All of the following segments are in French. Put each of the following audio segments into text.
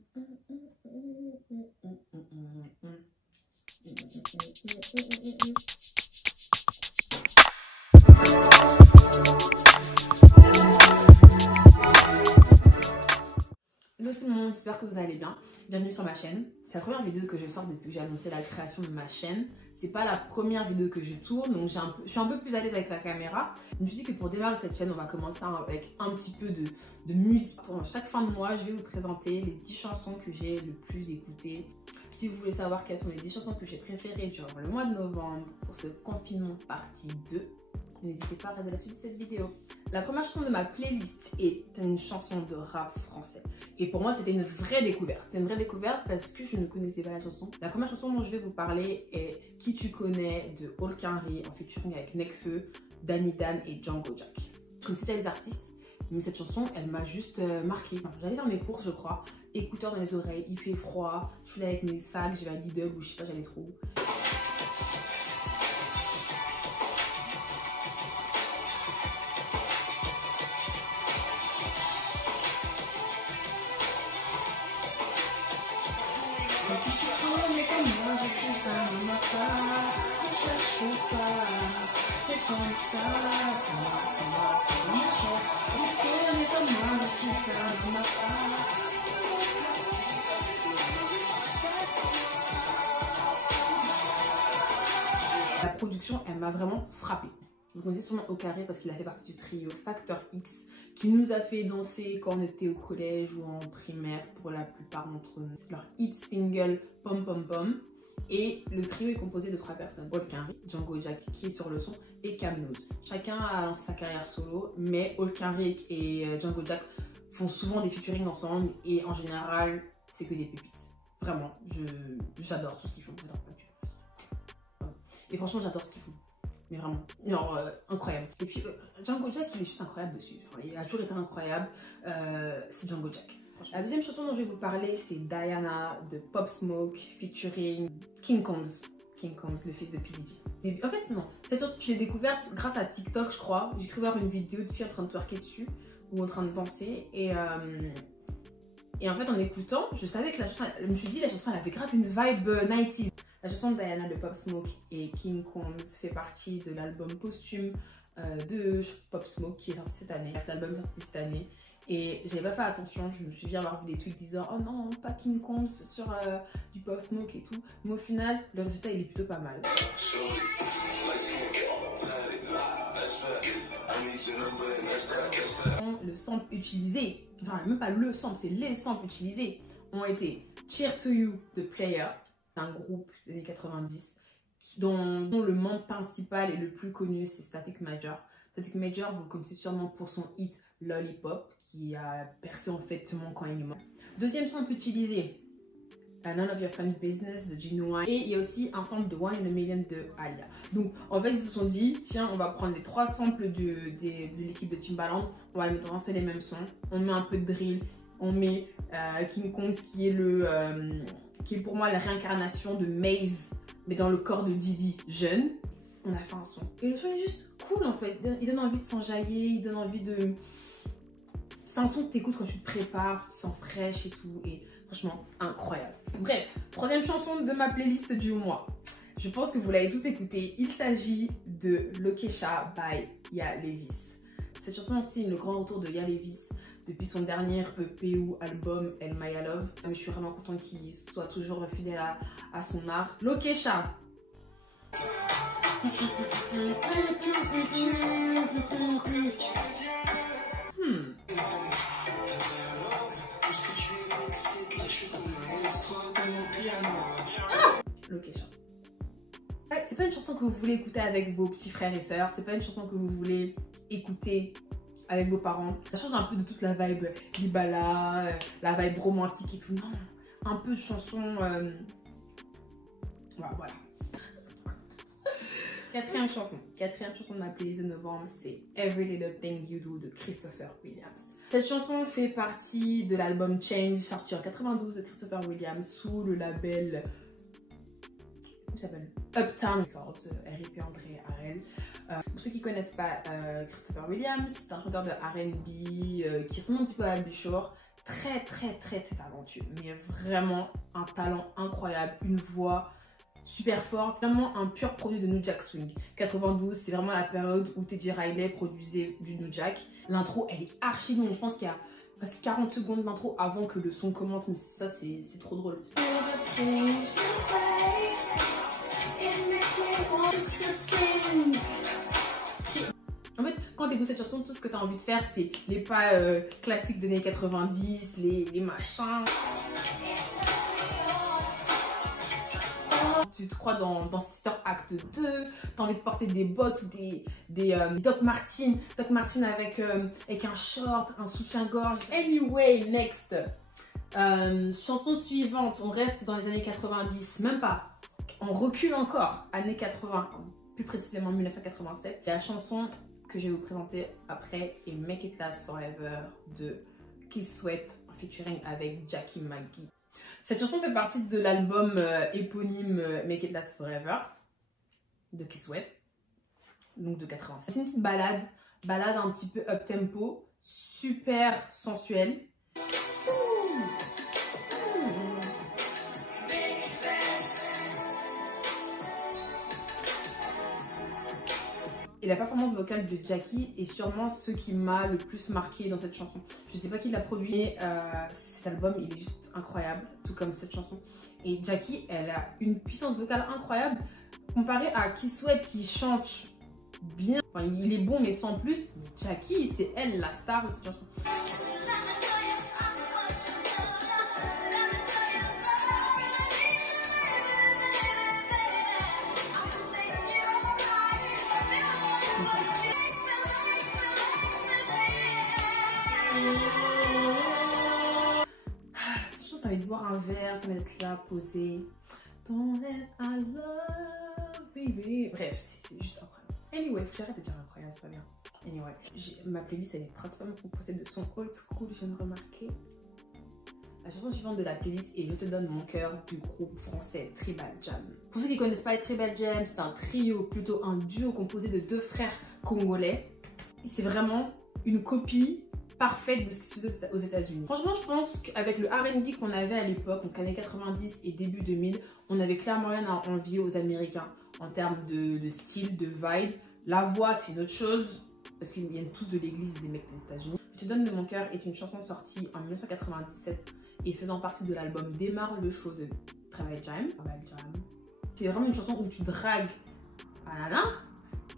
Hello tout le monde, j'espère que vous allez bien. Bienvenue sur ma chaîne. C'est la première vidéo que je sors depuis que j'ai annoncé la création de ma chaîne. C'est pas la première vidéo que je tourne, donc je suis un peu plus à l'aise avec la caméra. Je me suis dit que pour démarrer cette chaîne, on va commencer avec un petit peu de musique. Pour chaque fin de mois, je vais vous présenter les 10 chansons que j'ai le plus écoutées. Si vous voulez savoir quelles sont les 10 chansons que j'ai préférées durant le mois de novembre pour ce confinement partie 2, n'hésitez pas à regarder la suite de cette vidéo. La première chanson de ma playlist est une chanson de rap français. Et pour moi, c'était une vraie découverte. C'était une vraie découverte parce que je ne connaissais pas la chanson. La première chanson dont je vais vous parler est Qui tu connais de Olkari en featuring avec Nekfeu, Danny Dan et Django Jack. Je connaissais déjà les artistes, mais cette chanson, elle m'a juste marquée. J'allais faire mes courses, je crois, écouteurs dans les oreilles, il fait froid, je suis là avec mes sacs, j'ai la leader ou je sais pas, j'allais trop où. La production, elle m'a vraiment frappée. Vous connaissez sûrement Olkari parce qu'il a fait partie du trio Factor X qui nous a fait danser quand on était au collège ou en primaire pour la plupart d'entre nous. Leur hit single Pom Pom Pom. Et le trio est composé de 3 personnes. Olkari, Django Jack qui est sur le son et Camnose. Chacun a lancé sa carrière solo, mais Olkari et Django Jack font souvent des featuring ensemble et en général, c'est que des pépites. Vraiment, j'adore tout ce qu'ils font. Et franchement, j'adore ce qu'ils font. Mais vraiment, genre, incroyable. Et puis, Django Jack, il est juste incroyable dessus. Enfin, il a toujours été incroyable. C'est Django Jack. La deuxième chanson dont je vais vous parler, c'est Diana de Pop Smoke featuring King Combs. King Combs, le fils de P. Diddy. Mais en fait, non. Cette chanson, je l'ai découverte grâce à TikTok, je crois. J'ai cru voir une vidéo de filles en train de twerker dessus ou en train de danser. Et en fait, en écoutant, je savais que la chanson, je me suis dit, la chanson, elle avait grave une vibe 90s. La chanson de Diana de Pop Smoke et King Combs fait partie de l'album posthume de Pop Smoke qui est sorti cette année. L'album est sorti cette année. Et j'avais pas fait attention, je me suis dit avoir vu des tweets disant oh non, pas King Combs sur du Pop Smoke et tout. Mais au final, le résultat il est plutôt pas mal. Le sample utilisé, enfin même pas le sample, c'est les samples utilisés ont été Cheer to You de Player, un groupe des années 90 dont le membre principal et le plus connu c'est Static Major. Static Major, vous le connaissez sûrement pour son hit Lollipop qui a percé en fait quand il est mort. Deuxième sample utilisé, None of Your Fun Business de Ginuwine. Et il y a aussi un sample de One in a Million de Alia. Donc en fait ils se sont dit tiens on va prendre les 3 samples de l'équipe de Timbaland, on va les mettre dans un seul et même son, on met un peu de drill, on met King Combs qui est pour moi la réincarnation de Maze mais dans le corps de Diddy jeune. On a fait un son. Et le son est juste cool en fait. Il donne envie de s'enjailler, il donne envie de... C'est un son que t'écoutes quand tu te prépares, tu te sens fraîche et tout. Et franchement, incroyable. Bref, troisième chanson de ma playlist du mois. Je pense que vous l'avez tous écouté. Il s'agit de Lokesha by Ya Levis. Cette chanson aussi, le grand retour de Ya Levis depuis son dernier EP ou album El Maya Love. Je suis vraiment contente qu'il soit toujours fidèle à son art. Lokesha. Lokesha. Ouais, c'est pas une chanson que vous voulez écouter avec vos petits frères et sœurs, c'est pas une chanson que vous voulez écouter avec vos parents. Ça change un peu de toute la vibe Libala, la vibe romantique et tout. Non, un peu de chanson. Voilà. Quatrième chanson de ma playlist de novembre, c'est Every Little Thing You Do de Christopher Williams. Cette chanson fait partie de l'album Change, sorti en 92 de Christopher Williams sous le label Uptown Records, R.I.P. André Harrell. Pour ceux qui ne connaissent pas Christopher Williams, c'est un chanteur de R&B qui ressemble un petit peu à Al Shore, très talentueux, mais vraiment un talent incroyable, une voix super forte, vraiment un pur produit de New Jack Swing. 92, c'est vraiment la période où Teddy Riley produisait du New Jack. L'intro, elle est archi longue, je pense qu'il y a presque 40 secondes d'intro avant que le son commente, mais ça c'est trop drôle. En fait, quand tu écoutes cette chanson, tout ce que tu as envie de faire, c'est les pas classiques des années 90, les machins. Tu te crois dans Sister Act 2, tu as envie de porter des bottes ou des Doc Martens avec un short, un soutien-gorge. Anyway, next. Chanson suivante, on reste dans les années 90, même pas. On recule encore, années 80, plus précisément 1987. La chanson que je vais vous présenter après est Make It Last Forever de Keith Sweat en featuring avec Jackie McGee. Cette chanson fait partie de l'album éponyme Make It Last Forever de Keith Sweat, donc de 87. C'est une petite balade un petit peu up-tempo, super sensuelle. Et la performance vocale de Jackie est sûrement ce qui m'a le plus marqué dans cette chanson. Je sais pas qui l'a produit, mais cet album il est juste incroyable, tout comme cette chanson. Et Jackie, elle a une puissance vocale incroyable comparée à Keith Sweat qui chante bien. Enfin, il est bon mais sans plus. Mais Jackie, c'est elle la star de cette chanson. T'as envie de boire un verre, t'as envie d'être là, posé. Don't let I love, baby. Bref, c'est juste incroyable. Anyway, faut que j'arrête de dire incroyable, c'est pas bien. Anyway, ma playlist elle est principalement composée de sons old school, je viens de remarquer. La chanson suivante de la playlist est Je te donne mon cœur du groupe français Tribal Jam. Pour ceux qui ne connaissent pas les Tribal Jam, c'est un trio, plutôt un duo composé de deux frères congolais. C'est vraiment une copie parfaite de ce qui se faisait aux États-Unis. Franchement, je pense qu'avec le R&B qu'on avait à l'époque, donc années 90 et début 2000, on avait clairement rien à envier aux Américains en termes de style, de vibe. La voix, c'est une autre chose, parce qu'ils viennent tous de l'église des mecs des États-Unis. Je te donne de mon cœur est une chanson sortie en 1997 et faisant partie de l'album Démarre le show de Tribal Jam. C'est vraiment une chanson où tu dragues un nana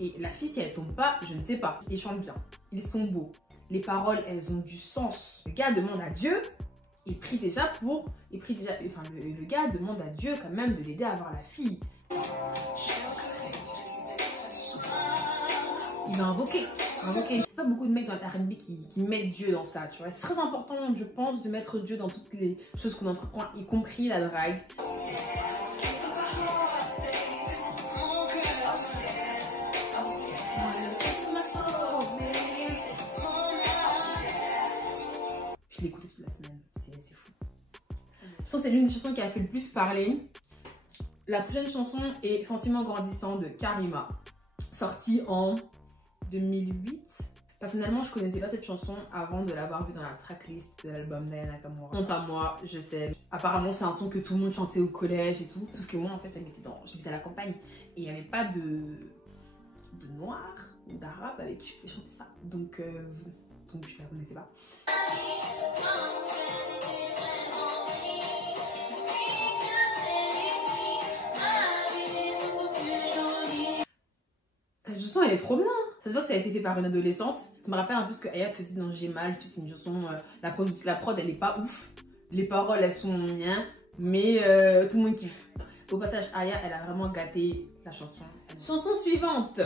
et la fille, si elle tombe pas, je ne sais pas. Ils chantent bien, ils sont beaux. Les paroles, elles ont du sens. Le gars demande à Dieu, le gars demande à Dieu quand même de l'aider à avoir la fille. Il a invoqué. Il n'y a pas beaucoup de mecs dans le R&B qui mettent Dieu dans ça, tu vois. C'est très important, je pense, de mettre Dieu dans toutes les choses qu'on entreprend, y compris la drague. Je l'écoutais toute la semaine, c'est fou. Je pense que c'est l'une des chansons qui a fait le plus parler. La prochaine chanson est Sentiment grandissant de Karima, sortie en 2008. Personnellement, je connaissais pas cette chanson avant de l'avoir vue dans la tracklist de l'album d'Aya Nakamura. Honte à moi, je sais. Apparemment, c'est un son que tout le monde chantait au collège et tout. Sauf que moi, en fait, j'habitais à la campagne et il n'y avait pas de noir ou d'arabe avec qui je pouvais chanter ça. Donc je la connaissais pas. Cette chanson, elle est trop bien. Ça se voit que ça a été fait par une adolescente. Ça me rappelle un peu ce que Aya faisait dans J'ai mal. C'est une chanson, la prod, elle est pas ouf. Les paroles, elles sont bien, mais tout le monde kiffe. Au passage, Aya, elle a vraiment gâté la chanson. Chanson suivante,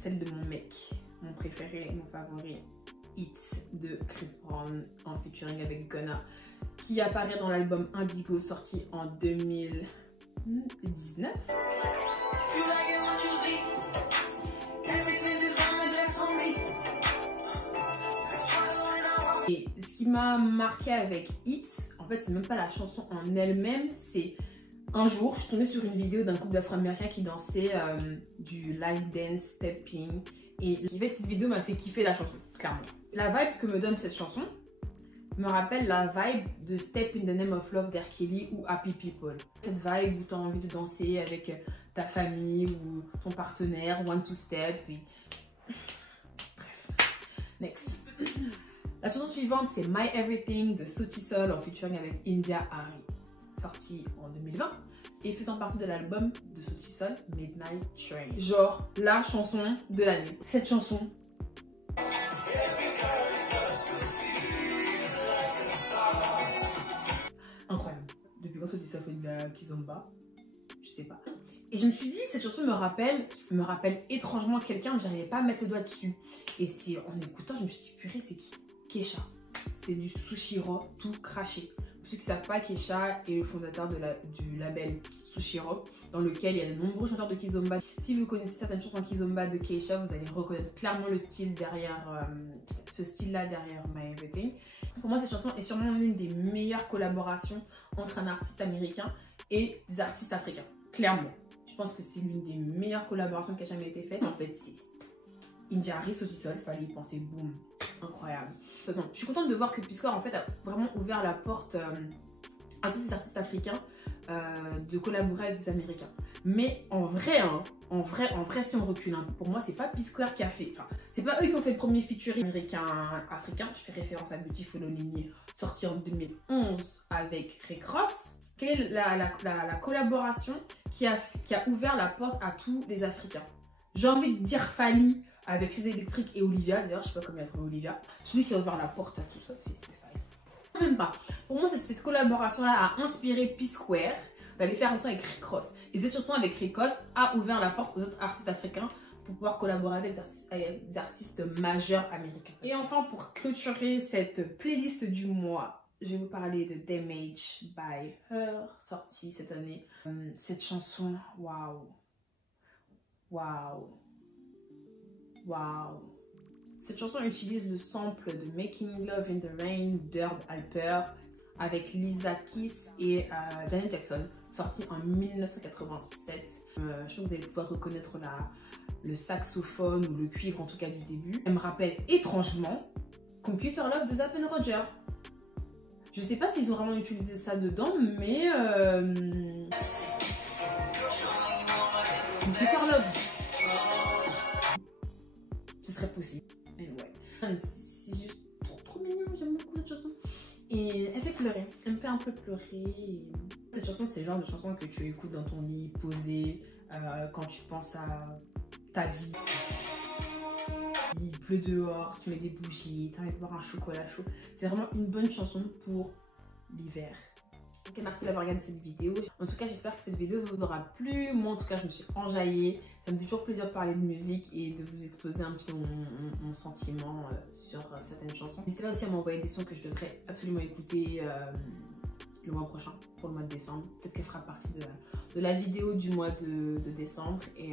celle de mon mec, mon préféré, mon favori, Hit de Chris Brown en featuring avec Gunna, qui apparaît dans l'album Indigo sorti en 2019. Et ce qui m'a marqué avec Hit, en fait, c'est même pas la chanson en elle-même, c'est un jour, je suis tombée sur une vidéo d'un couple d'Afro-Américains qui dansait du light dance stepping. Et cette vidéo m'a fait kiffer la chanson, clairement. La vibe que me donne cette chanson, me rappelle la vibe de Step in the Name of Love d'R. Kelly ou Happy People. Cette vibe où tu as envie de danser avec ta famille ou ton partenaire, one two step. Et... bref, next. La chanson suivante, c'est My Everything de Sauti Sol en featuring avec India Arie, sorti en 2020 et faisant partie de l'album de Sauti Sol, Midnight Train. Genre, la chanson de l'année. Cette chanson, incroyable. Depuis quand Sauti Sol fait de la kizomba, je sais pas. Et je me suis dit, cette chanson me rappelle étrangement quelqu'un, j'arrivais pas à mettre le doigt dessus. Et c'est en écoutant, je me suis dit, purée, c'est qui? Kesha. C'est du Sushiro tout craché. Pour ceux qui ne savent pas, Kesha est le fondateur du label Sushiro, dans lequel il y a de nombreux chanteurs de kizomba. Si vous connaissez certaines chansons kizomba de Kesha, vous allez reconnaître clairement le style derrière, ce style-là derrière My Everything. Pour moi, cette chanson est sûrement l'une des meilleures collaborations entre un artiste américain et des artistes africains. Clairement. Je pense que c'est l'une des meilleures collaborations qui a jamais été faite. En fait, c'est India Arie, Sauti Sol, fallait y penser, boum. Incroyable. Donc, je suis contente de voir que P-Square en fait a vraiment ouvert la porte à tous ces artistes africains de collaborer avec des Américains. Mais en vrai, si on recule, pour moi c'est pas P-Square qui a fait. Enfin, c'est pas eux qui ont fait le premier featuring américain-africain. Je fais référence à Beautiful Onini, sorti en 2011 avec Rick Ross. Quelle est la collaboration qui a ouvert la porte à tous les Africains? J'ai envie de dire Fally avec Chez Electric et Olivia. D'ailleurs, je sais pas comment il a trouvé Olivia. Celui qui a ouvert la porte à tout ça, c'est Fally. Même pas. Pour moi, cette collaboration-là a inspiré P-Square d'aller faire un son avec Rick Ross. Et cette chanson avec Rick Ross a ouvert la porte aux autres artistes africains pour pouvoir collaborer avec des artistes majeurs américains. Et enfin, pour clôturer cette playlist du mois, je vais vous parler de Damage by Her, sortie cette année. Cette chanson, waouh. Waouh. Waouh. Cette chanson utilise le sample de Making Love in the Rain d'Herb Alper avec Lisa Kiss et Janet Jackson, sorti en 1987. Je pense que vous allez pouvoir reconnaître le saxophone ou le cuivre en tout cas du début. Elle me rappelle étrangement Computer Love de Zapp & Roger. Je sais pas s'ils ont vraiment utilisé ça dedans, mais Computer Love, ce serait possible. Mais ouais, c'est juste trop mignon, j'aime beaucoup cette chanson. Et elle fait pleurer, elle me fait un peu pleurer. Cette chanson, c'est le genre de chanson que tu écoutes dans ton lit, posé, quand tu penses à ta vie. Il pleut dehors, tu mets des bougies, tu as envie de boire un chocolat chaud. C'est vraiment une bonne chanson pour l'hiver. Ok, merci d'avoir regardé cette vidéo. En tout cas, j'espère que cette vidéo vous aura plu. Moi, en tout cas, je me suis enjaillée. Ça me fait toujours plaisir de parler de musique et de vous exposer un petit peu mon sentiment sur certaines chansons. N'hésitez pas aussi à m'envoyer des sons que je devrais absolument écouter le mois prochain, pour le mois de décembre. Peut-être qu'elle fera partie de la vidéo du mois de décembre. Et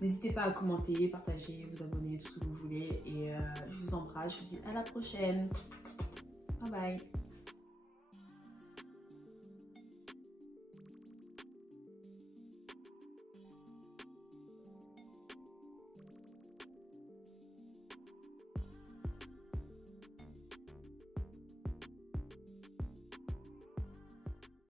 n'hésitez pas à commenter, partager, vous abonner, tout ce que vous voulez. Et je vous embrasse, je vous dis à la prochaine. Bye bye.